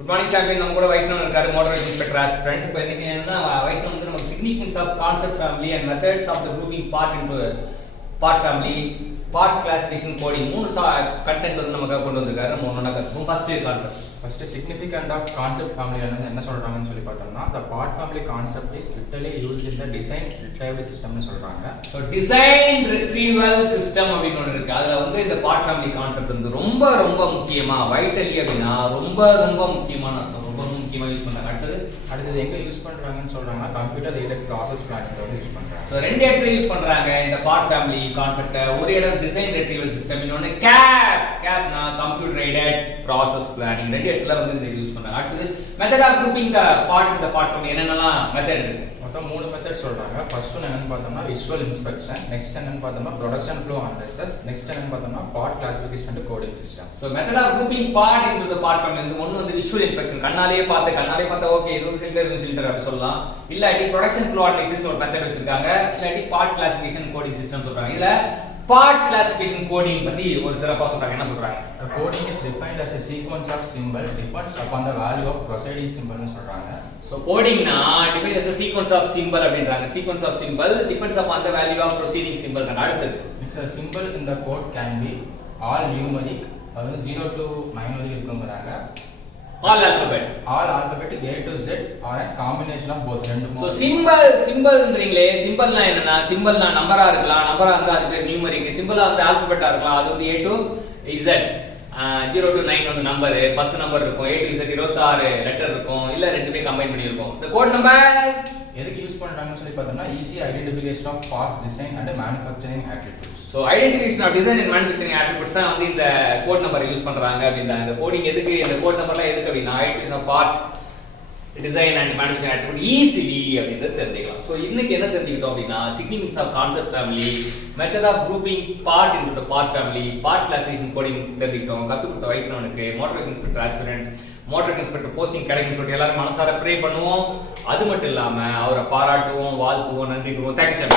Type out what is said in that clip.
Good morning, champion. நம்ம கூட வைஷ்ணவன் இருக்காரு, motor inspector aspirant. இப்போ இன்னைக்கு என்னன்னா வைஷ்ணவன் வந்து நமக்கு significance of concept family and methods of the grouping part into part family, part classification coding மூணு கண்டென்ட் வந்து நமக்கு கொண்டு வந்திருக்காரு. நம்ம ஒண்ணா கத்துப்போம். First significant of concept family என்ன சொல்றாங்கன்னு சொல்லி பார்த்தோம்னா the part family concept is literally used in the design retrieval system னு சொல்றாங்க. So design retrieval system அப்படினு ஒன்னு இருக்கு. அதுல வந்து இந்த part family concept வந்து ரொம்ப முக்கியமா வைட்டலி அப்படினா ரொம்ப முக்கியமா யூஸ் பண்றாங்க. அடுத்து எங்க யூஸ் பண்றாங்கன்னு சொல்றாங்கன்னா கம்ப்யூட்டர் எய்டட் ப்ராசஸ் பிளானிங்ல வந்து யூஸ் பண்றாங்க. சோ ரெண்டு இடத்துல யூஸ் பண்றாங்க இந்த part family concept. ஒரு இடம் டிசைன் ரெட்ரீவல் சிஸ்டம், இன்னொன்னு கேப்னா கம்ப்யூட்டர் எய்டட் ப்ராசஸ் பிளானிங். ரெண்டு இடத்துல வந்து இந்த யூஸ் பண்றாங்க. அடுத்து method of grouping the parts இந்த part family என்னென்னலாம் மெத்தட் இருக்கு. மொத்தம் மூணு மெத்தட் சொல்றாங்க. ஃபர்ஸ்ட் ஒன்னு என்னன்னு பார்த்தோம்னா விஷுவல் இன்ஸ்பெக்ஷன், நெக்ஸ்ட் என்னன்னு பார்த்தோம்னா ப்ரொடக்ஷன் ஃப்ளோ அனாலிசிஸ், நெக்ஸ்ட் என்னன்னு பார்த்தோம்னா part classification and coding system. So method of grouping part into the part family வந்து ஒன்னு வந்து விஷுவல் இன்ஸ்பெக்ஷன், கண்ணாலே பார்த்தா ஓகே இது ஒரு ஃபில்டர் அப்படி சொல்லலாம். இல்லாட்டி ப்ரொடக்ஷன் ஃப்ளோ அனாலிசிஸ் ஒரு மெத்தட் வச்சிருக்காங்க. இல்லாட்டி பார்ட் கிளாசிஃபிகேஷன் கோடிங் சிஸ்டம் சொல்றாங்க. இதுல பார்ட் கிளாசிஃபிகேஷன் கோடிங் பத்தி ஒரு சிறப்பா சொல்றாங்க. என்ன சொல்றாங்க? Coding is defined as a sequence of symbol depends upon the value of preceding symbol னு சொல்றாங்க. So coding na defined as a sequence of symbol அப்படின்றாங்க. Sequence of symbol depends upon the value of preceding symbol. அடுத்தது the symbol in the code can be all numeric, அதாவது 0 to 9 வரை இருக்கும்ங்கறாங்க. all alphabet A to Z or a combination of both. So symbolன்றீங்களே, சிம்பல்னா என்னன்னா சிம்பல்னா நம்பரா இருக்கலாம், நம்பரா இருந்தா அது பேர் நியூமரிக், சிம்பலா வந்து ஆல்பபெட்டா இருக்கலாம். அது வந்து A to Z 0 to 9 வந்து நம்பர் 10 நம்பர் இருக்கும். A to Z 26 லெட்டர் இருக்கும். இல்ல ரெண்டுமே கம்பைன் பண்ணி இருக்கும். இந்த கோட் நம்பர் எதுக்கு யூஸ் பண்றாங்கன்னு சொல்லி பார்த்தோம்னா easy identification of part design and manufacturing attributes. So identification of design and manufacturing attributes தான் வந்து இந்த கோட் நம்பரை யூஸ் பண்றாங்க அப்படின்றாங்க. இந்த கோடிங் எதுக்கு, இந்த கோட் நம்பர்லாம் எதுக்கு அப்படினா identification of part design and manufacturing attribute easily அப்படின்றது தெரிஞ்சுக்கலாம். So இன்னைக்கு என்ன தெரிஞ்சுக்கிட்டோம் அப்படினா significance of concept family, method of grouping part into the part family, part classification coding தெரிஞ்சுக்கிட்டோம். கத்துக்கிட்ட வைஷ்ணவனுக்கு motor inspector aspirant, motor inspector posting கிடைக்கும்னு சொல்லிட்டு எல்லாரும் மனசார ப்ரே பண்ணுவோம். அது மட்டும் இல்லாம அவரை பாராட்டுவோம், வாழ்த்துவோம், நன்றி கூறுவோம். Thank you.